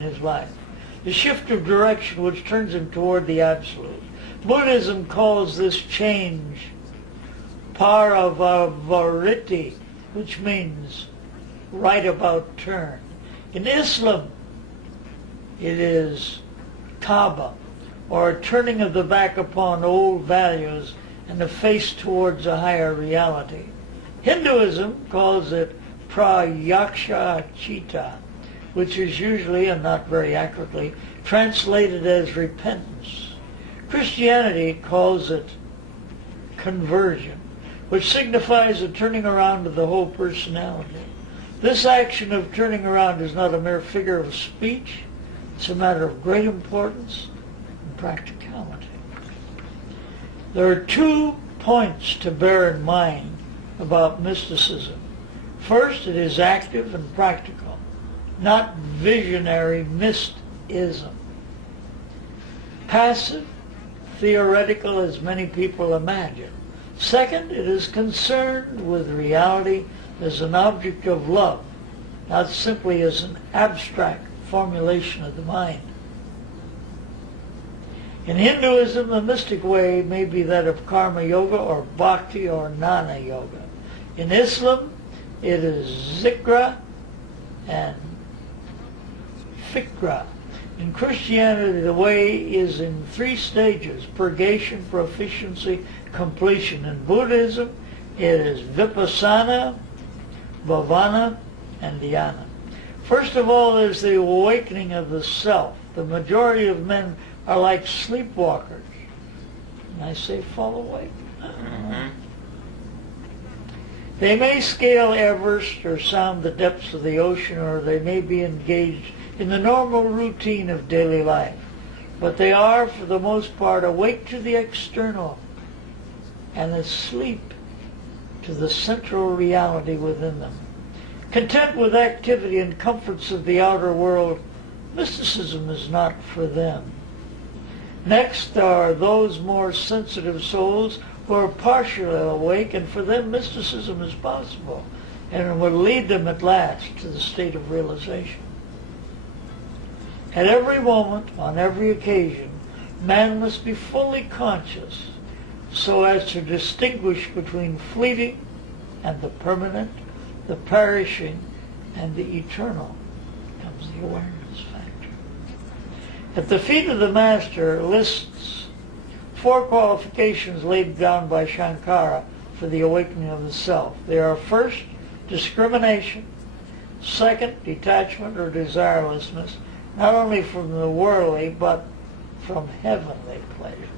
his life. The shift of direction which turns him toward the absolute. Buddhism calls this change paravariti, which means right about turn. In Islam, it is Kaaba, or a turning of the back upon old values and a face towards a higher reality. Hinduism calls it prayaksha, which is usually, and not very accurately, translated as repentance. Christianity calls it conversion, which signifies a turning around of the whole personality. This action of turning around is not a mere figure of speech. It's a matter of great importance and practicality. There are 2 points to bear in mind about mysticism. First, it is active and practical, not visionary mystism. Passive, theoretical as many people imagine. Second, it is concerned with reality as an object of love, not simply as an abstract formulation of the mind. In Hinduism, the mystic way may be that of karma yoga or bhakti or jnana yoga. In Islam, it is zikra and fikra. In Christianity, the way is in 3 stages: purgation, proficiency, completion. In Buddhism, it is vipassana, bhavana, and dhyana. First of all, there's the awakening of the self. The majority of men are like sleepwalkers. And I say fall awake. They may scale Everest or sound the depths of the ocean, or they may be engaged in the normal routine of daily life. But they are, for the most part, awake to the external and asleep to the central reality within them. Content with activity and comforts of the outer world, mysticism is not for them. Next are those more sensitive souls who are partially awake, and for them mysticism is possible and will lead them at last to the state of realization. At every moment, on every occasion, man must be fully conscious so as to distinguish between fleeting and the permanent, the perishing and the eternal. Comes the awareness factor. At the feet of the Master lists 4 qualifications laid down by Shankara for the awakening of the self. They are: first, discrimination; second, detachment or desirelessness, not only from the worldly but from heavenly pleasures.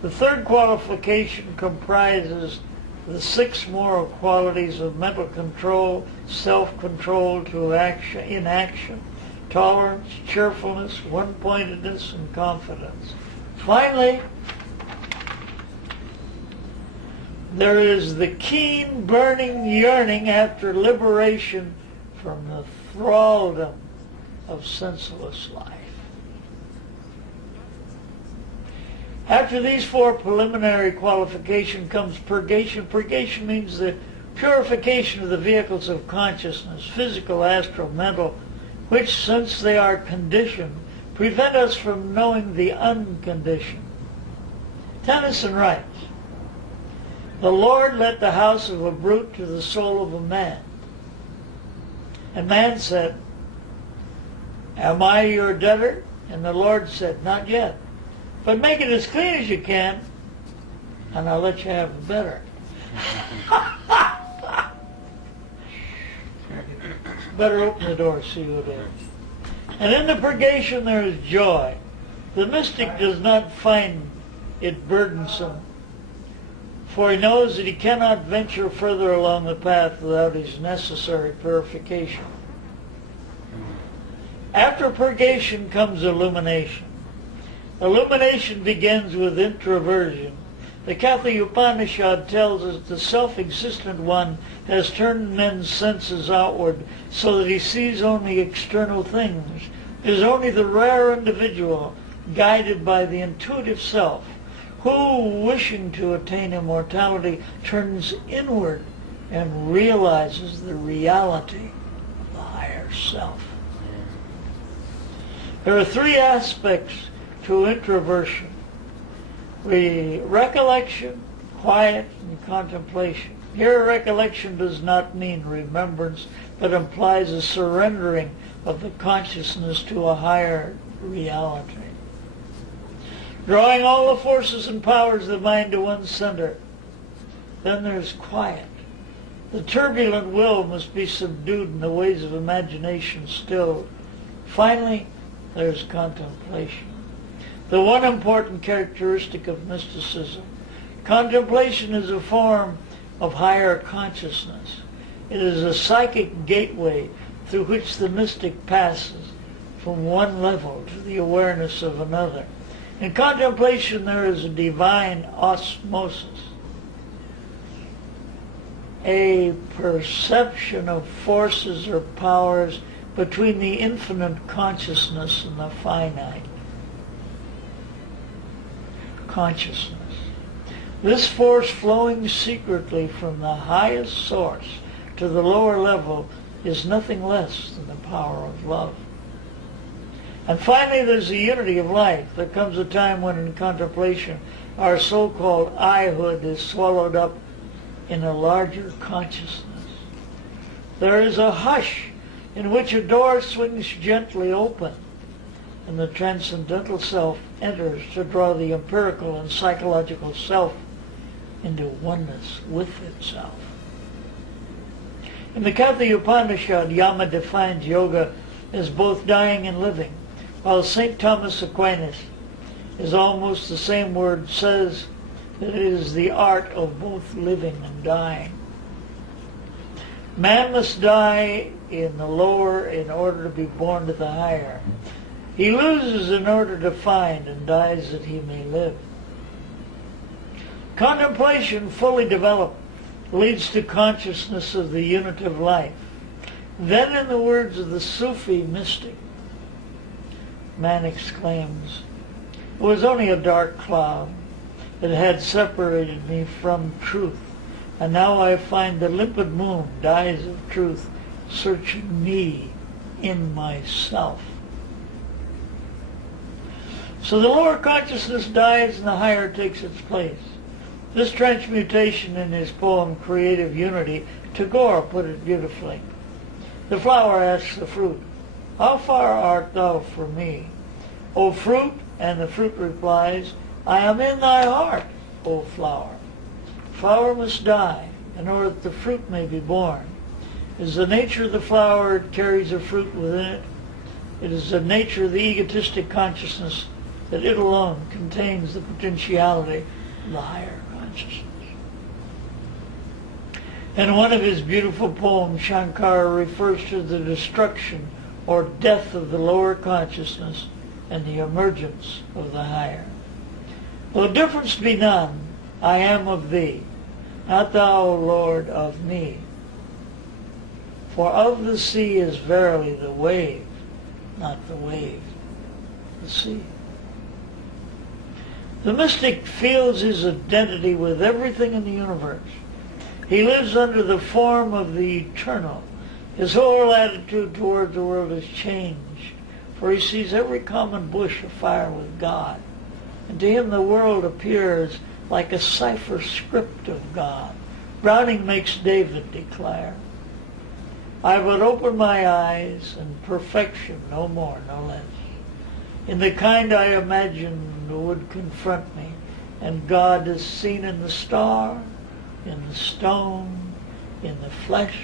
The third qualification comprises the 6 moral qualities of mental control, self-control to inaction, tolerance, cheerfulness, one-pointedness, and confidence. Finally, there is the keen, burning yearning after liberation from the thraldom of senseless life. After these 4 preliminary qualifications comes purgation. Purgation means the purification of the vehicles of consciousness, physical, astral, mental, which, since they are conditioned, prevent us from knowing the unconditioned. Tennyson writes, "The Lord let the house of a brute to the soul of a man. And man said, 'Am I your debtor?' And the Lord said, 'Not yet. But make it as clean as you can, and I'll let you have it better.'" Better open the door, see who it is. And in the purgation there is joy. The mystic does not find it burdensome, for he knows that he cannot venture further along the path without his necessary purification. After purgation comes illumination. Illumination begins with introversion. The Katha Upanishad tells us the self-existent one has turned men's senses outward so that he sees only external things. It is only the rare individual, guided by the intuitive self, who, wishing to attain immortality, turns inward and realizes the reality of the higher self. There are three aspects to introversion: recollection, quiet, and contemplation. Here, recollection does not mean remembrance, but implies a surrendering of the consciousness to a higher reality. Drawing all the forces and powers of the mind to one center. Then there's quiet. The turbulent will must be subdued and the ways of imagination stilled. Finally, there's contemplation. The one important characteristic of mysticism. Contemplation is a form of higher consciousness. It is a psychic gateway through which the mystic passes from one level to the awareness of another. In contemplation there is a divine osmosis, a perception of forces or powers between the infinite consciousness and the finite consciousness. This force flowing secretly from the highest source to the lower level is nothing less than the power of love. And finally, there's the unity of life. There comes a time when in contemplation our so-called I-hood is swallowed up in a larger consciousness. There is a hush in which a door swings gently open and the transcendental self enters to draw the empirical and psychological self into oneness with itself. In the Katha Upanishad, Yama defines yoga as both dying and living, while St. Thomas Aquinas is almost the same word, says that it is the art of both living and dying. Man must die in the lower in order to be born to the higher. He loses in order to find and dies that he may live. Contemplation, fully developed, leads to consciousness of the unity of life. Then, in the words of the Sufi mystic, man exclaims, "It was only a dark cloud that had separated me from truth, and now I find the limpid moon, dyes of truth, searching me in myself." So the lower consciousness dies and the higher takes its place. This transmutation in his poem Creative Unity, Tagore put it beautifully. The flower asks the fruit, "How far art thou from me, O fruit?" And the fruit replies, "I am in thy heart, O flower." Flower must die in order that the fruit may be born. It is the nature of the flower, it carries a fruit within it. It is the nature of the egotistic consciousness that it alone contains the potentiality of the higher consciousness. In one of his beautiful poems, Shankara refers to the destruction or death of the lower consciousness and the emergence of the higher. Though difference be none, I am of thee, not thou, O Lord, of me. For of the sea is verily the wave, not the wave, the sea. The mystic feels his identity with everything in the universe. He lives under the form of the eternal. His whole attitude toward the world has changed, for he sees every common bush afire with God. And to him the world appears like a cipher script of God. Browning makes David declare, "I would open my eyes, and perfection, no more, no less. In the kind I imagined would confront me, and God is seen in the star, in the stone, in the flesh,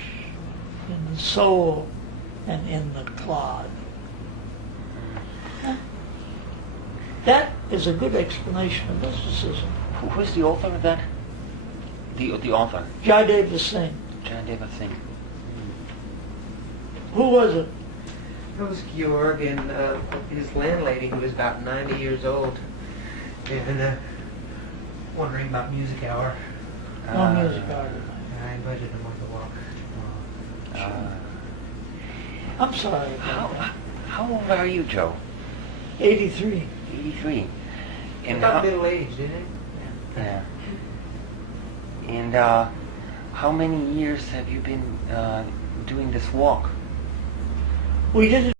in the soul, and in the clod." That is a good explanation of mysticism. Who's the author of that? The author? Jayadeva Singh. Jayadeva Singh. Who was it? It was Georg and his landlady, who was about 90 years old, and wondering about music hour. Music hour. I invited him on the walk. I'm sorry about that. How old are you, Joe? 83. 83. He got middle-aged, didn't he? Yeah. And how many years have you been doing this walk? We did